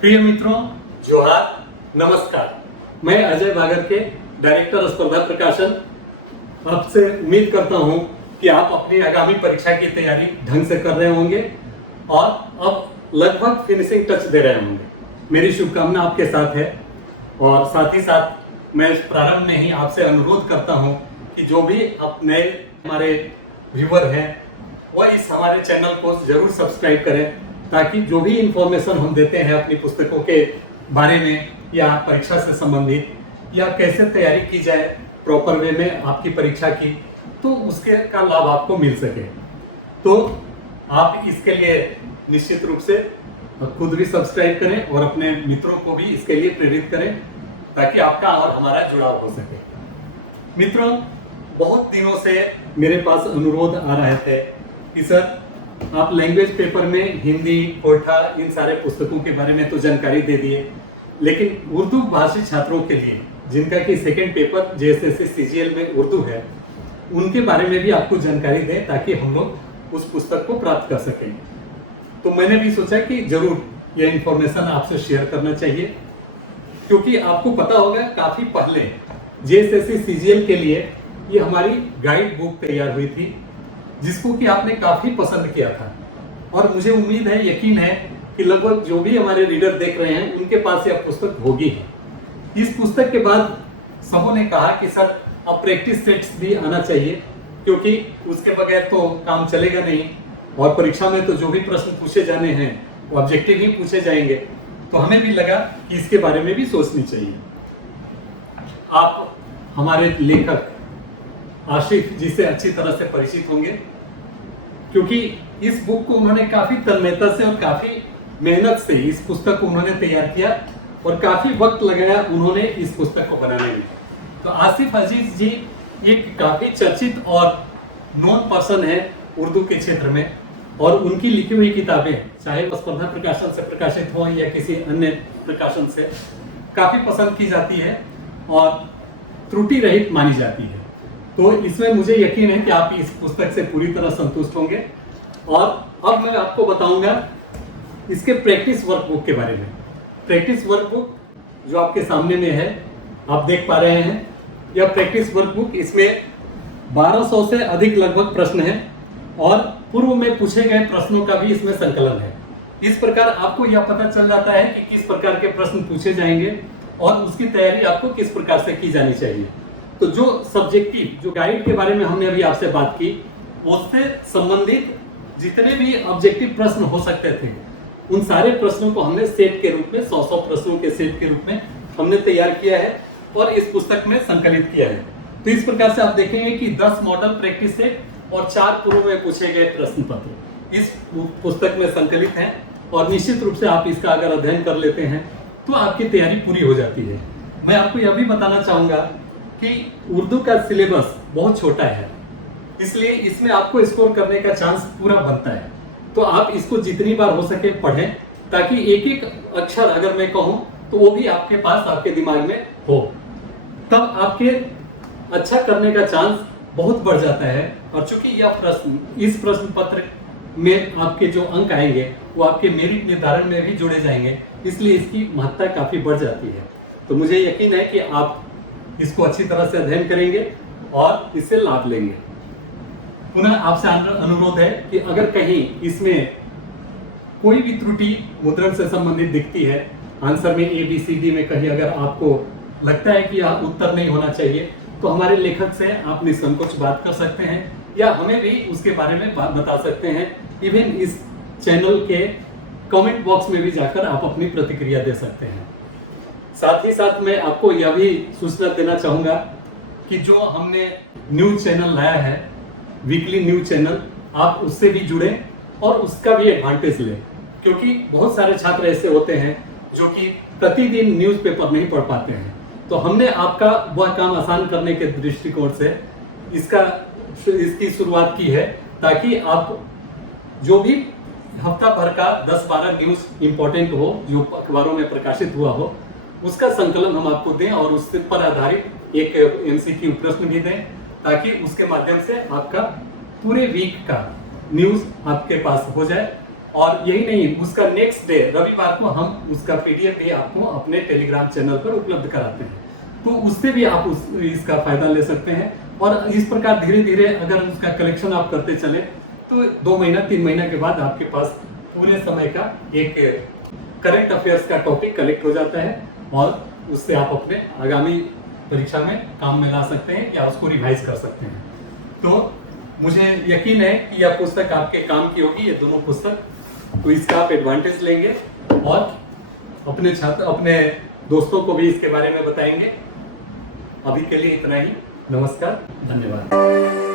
प्रिय मित्रों, जोहार, नमस्कार। मैं अजय भागर के डायरेक्टर स्पर्धा प्रकाशन आपसे उम्मीद करता हूं कि आप अपनी आगामी परीक्षा की तैयारी ढंग से कर रहे होंगे और अब लगभग फिनिशिंग टच दे रहे होंगे। मेरी शुभकामना आपके साथ है और साथ ही साथ मैं प्रारंभ में ही आपसे अनुरोध करता हूं कि जो भी आप नए हमारे व्यूअर हैं वह इस हमारे चैनल को जरूर सब्सक्राइब करें, ताकि जो भी इंफॉर्मेशन हम देते हैं अपनी पुस्तकों के बारे में या परीक्षा से संबंधित या कैसे तैयारी की जाए प्रॉपर वे में आपकी परीक्षा की, तो उसके का लाभ आपको मिल सके। तो आप इसके लिए निश्चित रूप से खुद भी सब्सक्राइब करें और अपने मित्रों को भी इसके लिए प्रेरित करें, ताकि आपका और हमारा जुड़ाव हो सके। मित्रों, बहुत दिनों से मेरे पास अनुरोध आ रहे थे कि सर आप लैंग्वेज पेपर में हिंदी, कोठा, इन सारे पुस्तकों के बारे में तो जानकारी दे दिए, लेकिन उर्दू भाषी छात्रों के लिए जिनका कि सेकेंड पेपर जेएसएससी सीजीएल में उर्दू है, उनके बारे में भी आपको जानकारी दें ताकि हम लोग उस पुस्तक को प्राप्त कर सकें। तो मैंने भी सोचा कि जरूर यह इंफॉर्मेशन आपसे शेयर करना चाहिए, क्योंकि आपको पता होगा काफी पहले जेएसएससी सीजीएल के लिए ये हमारी गाइड बुक तैयार हुई थी, जिसको कि आपने काफी पसंद किया था और मुझे उम्मीद है, यकीन है कि लगभग जो भी हमारे रीडर देख रहे हैं उनके पास यह पुस्तक होगी। इस पुस्तक के बाद सबों ने कहा कि सर अब प्रैक्टिस सेट्स भी आना चाहिए, क्योंकि उसके बगैर तो काम चलेगा नहीं और परीक्षा में तो जो भी प्रश्न पूछे जाने हैं वो ऑब्जेक्टिव ही पूछे जाएंगे। तो हमें भी लगा कि इसके बारे में भी सोचनी चाहिए। आप हमारे लेखक आशिफ जी से अच्छी तरह से परिचित होंगे, क्योंकि इस बुक को उन्होंने काफी तन्मयता से और काफी मेहनत से इस पुस्तक को उन्होंने तैयार किया और काफी वक्त लगाया उन्होंने इस पुस्तक को बनाने में। तो आसिफ अजीज जी एक काफी चर्चित और नोन पर्सन है उर्दू के क्षेत्र में, और उनकी लिखी हुई किताबें चाहे स्पर्धा प्रकाशन से प्रकाशित हो या किसी अन्य प्रकाशन से काफी पसंद की जाती है और त्रुटि रहित मानी जाती है। तो इसमें मुझे यकीन है कि आप इस पुस्तक से पूरी तरह संतुष्ट होंगे। और अब मैं आपको बताऊंगा इसके प्रैक्टिस वर्कबुक के बारे में। प्रैक्टिस वर्कबुक जो आपके सामने में है, आप देख पा रहे हैं, यह प्रैक्टिस वर्कबुक, इसमें 1200 से अधिक लगभग प्रश्न हैं और पूर्व में पूछे गए प्रश्नों का भी इसमें संकलन है। इस प्रकार आपको यह पता चल जाता है कि किस प्रकार के प्रश्न पूछे जाएंगे और उसकी तैयारी आपको किस प्रकार से की जानी चाहिए। तो जो सब्जेक्टिव, जो गाइड के बारे में हमने अभी आपसे बात की, उससे संबंधित जितने भी ऑब्जेक्टिव प्रश्न हो सकते थे, उन सारे प्रश्नों को हमने सेट के रूप में 100 प्रश्नों के सेट के रूप में हमने तैयार किया है और इस पुस्तक में संकलित किया है। तो इस प्रकार से आप देखेंगे कि 10 मॉडल प्रैक्टिस सेट और 4 पूर्व में पूछे गए प्रश्न पत्र इस पुस्तक में संकलित हैं। और निश्चित रूप से आप इसका अगर अध्ययन कर लेते हैं तो आपकी तैयारी पूरी हो जाती है। मैं आपको यह भी बताना चाहूंगा कि उर्दू का सिलेबस बहुत छोटा है, इसलिए इसमें आपको स्कोर करने का चांस पूरा बनता है। तो आप इसको जितनी बार हो सके पढ़ें, ताकि एक एक अक्षर अगर मैं कहूं तो वो भी आपके पास, आपके दिमाग में हो, तब आपके अच्छा करने का चांस बहुत बढ़ जाता है। और चूंकि यह प्रश्न, इस प्रश्न पत्र में आपके जो अंक आएंगे वो आपके मेरिट निर्धारण में भी जुड़े जाएंगे, इसलिए इसकी महत्ता काफी बढ़ जाती है। तो मुझे यकीन है कि आप इसको अच्छी तरह से अध्ययन करेंगे और इससे लाभ लेंगे। पुनः आपसे अनुरोध है कि अगर कहीं इसमें कोई भी त्रुटि मुद्रण से संबंधित दिखती है, आंसर में ABCD में कहीं अगर आपको लगता है कि यह उत्तर नहीं होना चाहिए, तो हमारे लेखक से आप निसंकोच बात कर सकते हैं या हमें भी उसके बारे में बात बता सकते हैं। इवन इस चैनल के कमेंट बॉक्स में भी जाकर आप अपनी प्रतिक्रिया दे सकते हैं। साथ ही साथ मैं आपको यह भी सूचना देना चाहूंगा कि जो हमने न्यूज चैनल लाया है, वीकली न्यूज चैनल, आप उससे भी जुड़ें और उसका भी एडवांटेज लें, क्योंकि बहुत सारे छात्र ऐसे होते हैं जो कि प्रतिदिन न्यूज़पेपर नहीं पढ़ पाते हैं। तो हमने आपका वह काम आसान करने के दृष्टिकोण से इसकी शुरुआत की है, ताकि आप जो भी हफ्ता भर का 10-12 न्यूज इंपॉर्टेंट हो जो अखबारों में प्रकाशित हुआ हो, उसका संकलन हम आपको दें और उस पर आधारित एक MCQ प्रश्न भी दें, ताकि उसके माध्यम से आपका पूरे वीक का न्यूज आपके पास हो जाए और यही नहीं, उसका नेक्स्ट डे रविवार को हम उसका पीडीएफ भी आपको अपने टेलीग्राम चैनल पर उपलब्ध कराते हैं, तो उससे भी आप इसका फायदा ले सकते हैं। और इस प्रकार धीरे धीरे अगर उसका कलेक्शन आप करते चले तो 2 महीना 3 महीना के बाद आपके पास पूरे समय का एक करंट अफेयर्स का टॉपिक कलेक्ट हो जाता है, और उससे आप अपने आगामी परीक्षा में काम में ला सकते हैं या उसको रिवाइज कर सकते हैं। तो मुझे यकीन है कि यह पुस्तक आपके काम की होगी, ये दोनों पुस्तक, तो इसका आप एडवांटेज लेंगे और अपने छात्र अपने दोस्तों को भी इसके बारे में बताएंगे। अभी के लिए इतना ही। नमस्कार, धन्यवाद।